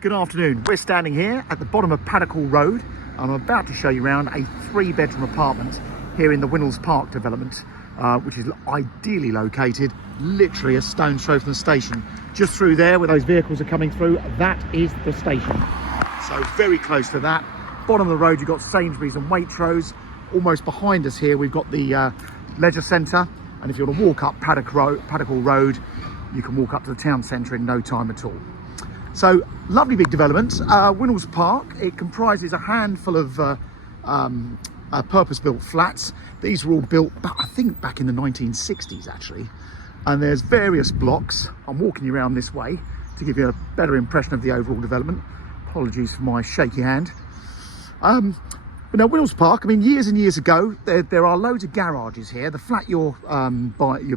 Good afternoon. We're standing here at the bottom of Paddockhall Road. I'm about to show you around a 3-bedroom apartment here in the Winnells Park development, which is ideally located, literally a stone's throw from the station. Just through there where those vehicles are coming through, that is the station. So very close to that. Bottom of the road, you've got Sainsbury's and Waitrose. Almost behind us here, we've got the leisure centre. And if you want to walk up Paddockhall Road, you can walk up to the town centre in no time at all. So, lovely big development. Winnells Park, it comprises a handful of purpose-built flats. These were all built, I think, back in the 1960s, actually. And there's various blocks. I'm walking you around this way to give you a better impression of the overall development. Apologies for my shaky hand. But now, Winnells Park, I mean, years and years ago, there are loads of garages here. The flat you'll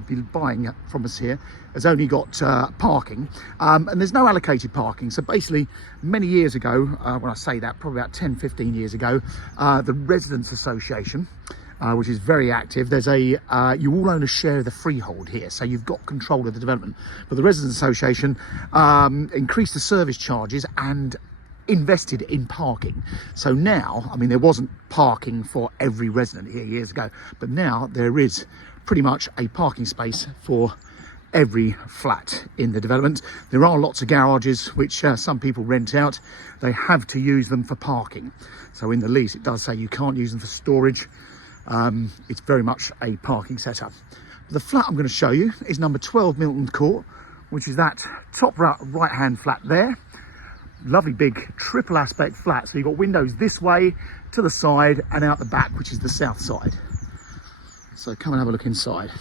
be buying from us here has only got parking, and there's no allocated parking. So basically, many years ago, when I say that, probably about 10, 15 years ago, the Residents Association, which is very active, there's you all own a share of the freehold here, so you've got control of the development. But the Residents Association increased the service charges and invested in parking. So now, I mean, there wasn't parking for every resident here years ago, but now there is pretty much a parking space for every flat in the development. There are lots of garages which some people rent out. They have to use them for parking. So in the lease it does say you can't use them for storage. It's very much a parking setup. The flat I'm going to show you is number 12 Milton Court, which is that top right hand flat there. Lovely big triple aspect flat, so you've got windows this way, to the side and out the back, which is the south side. So come and have a look inside.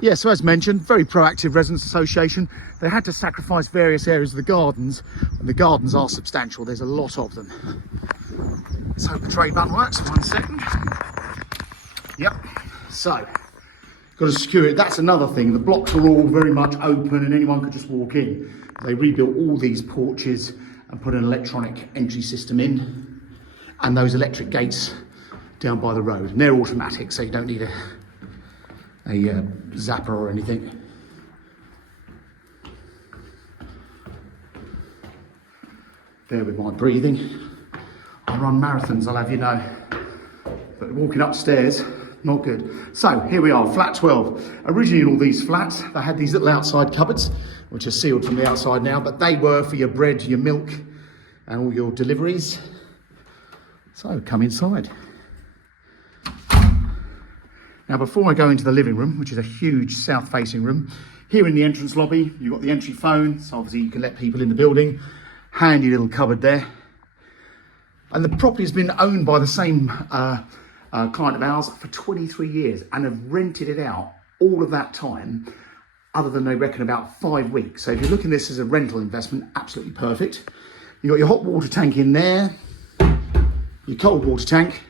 Yeah, so as mentioned, very proactive Residents Association. They had to sacrifice various areas of the gardens, and the gardens are substantial. There's a lot of them. Let's hope the trade button works. 1 second. Yep. So got to secure it. That's another thing. The blocks are all very much open and anyone could just walk in. They rebuilt all these porches and put an electronic entry system in, and those electric gates down by the road. And they're automatic, so you don't need a zapper or anything. Bear with my breathing. I run marathons, I'll have you know. But walking upstairs, not good. So here we are, flat 12. Originally in all these flats, they had these little outside cupboards, which are sealed from the outside now, but they were for your bread, your milk, and all your deliveries. So come inside. Now, before I go into the living room, which is a huge south-facing room, here in the entrance lobby, you've got the entry phone, so obviously you can let people in the building. Handy little cupboard there. And the property has been owned by the same client of ours for 23 years and have rented it out all of that time, other than they reckon about 5 weeks. So if you're looking at this as a rental investment, absolutely perfect. You've got your hot water tank in there, your cold water tank,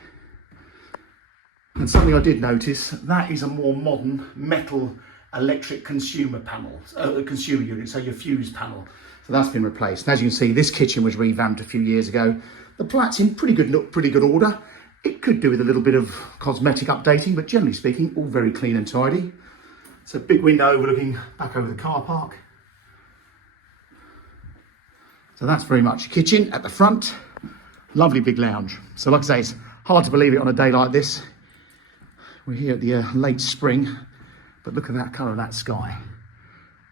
and something I did notice, that is a more modern metal electric consumer panel, consumer unit, so your fuse panel. So that's been replaced. And as you can see, this kitchen was revamped a few years ago. The flat's in pretty good order. It could do with a little bit of cosmetic updating, but generally speaking, all very clean and tidy. It's a big window overlooking back over the car park. So that's very much your kitchen at the front. Lovely big lounge. So like I say, it's hard to believe it on a day like this. We're here at the late spring, but look at that colour of that sky.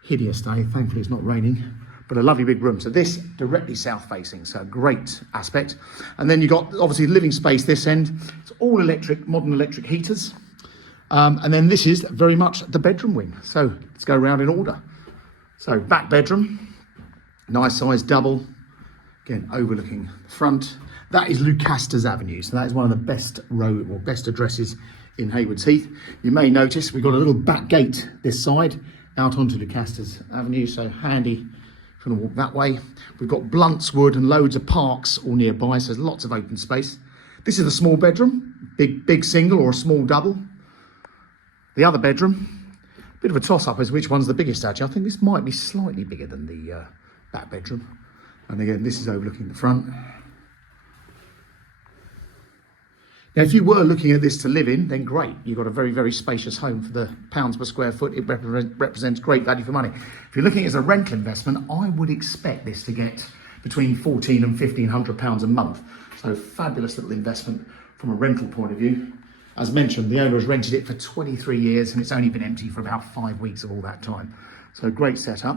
Hideous day, thankfully it's not raining, but a lovely big room. So this directly south facing, so a great aspect. And then you've got obviously living space this end. It's all electric, modern electric heaters. And then this is very much the bedroom wing. So let's go around in order. So back bedroom, nice size double, again overlooking the front. That is Lucastas Avenue, so that is one of the best best addresses in Haywards Heath. You may notice we've got a little back gate this side out onto Lucastas Avenue, so handy if you want to walk that way. We've got Bluntswood and loads of parks all nearby, so there's lots of open space. This is a small bedroom, big single or a small double. The other bedroom, bit of a toss-up as which one's the biggest actually. I think this might be slightly bigger than the back bedroom. And again, this is overlooking the front. Now, if you were looking at this to live in, then great. You've got a very, very spacious home for the pounds per square foot. It represents great value for money. If you're looking as a rental investment, I would expect this to get between £1,400 and £1,500 a month. So fabulous little investment from a rental point of view. As mentioned, the owner has rented it for 23 years and it's only been empty for about 5 weeks of all that time. So great setup.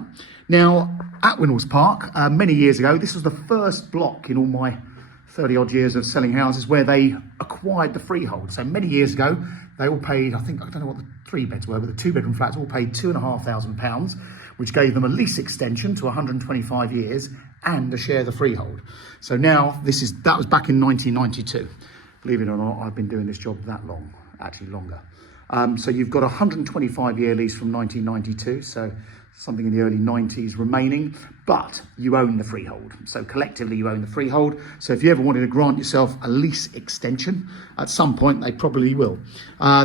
Now, at Winnels Park, many years ago, this was the first block in all my 30 odd years of selling houses where they acquired the freehold. So many years ago, they all paid, I don't know what the 3 beds were, but the 2-bedroom flats all paid £2,500, which gave them a lease extension to 125 years and a share of the freehold. So now that was back in 1992. Believe it or not, I've been doing this job that long, actually longer. So you've got a 125-year lease from 1992, so something in the early 90s remaining, but you own the freehold. So collectively you own the freehold. So if you ever wanted to grant yourself a lease extension, at some point they probably will.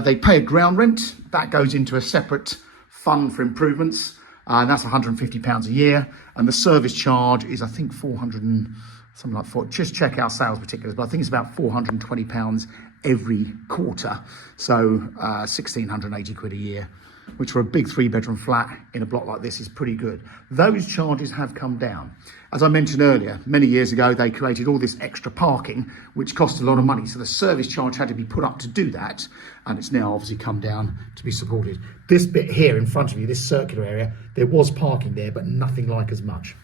They pay a ground rent. That goes into a separate fund for improvements, and that's £150 a year. And the service charge is, I think, 400 and something like 4. Just check our sales particulars, but I think it's about £420 every quarter. So 1,680 quid a year, which for a big 3-bedroom flat in a block like this is pretty good. Those charges have come down. As I mentioned earlier, many years ago, they created all this extra parking, which cost a lot of money. So the service charge had to be put up to do that. And it's now obviously come down to be supported. This bit here in front of you, this circular area, there was parking there, but nothing like as much.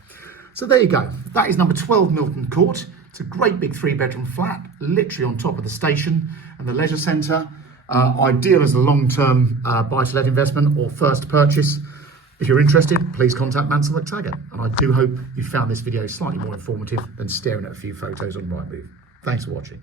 So there you go. That is number 12 Milton Court. It's a great big 3-bedroom flat, literally on top of the station and the leisure centre. Ideal as a long-term buy-to-let investment or first purchase. If you're interested, please contact Mansell McTaggart. And I do hope you found this video slightly more informative than staring at a few photos on Rightmove. Thanks for watching.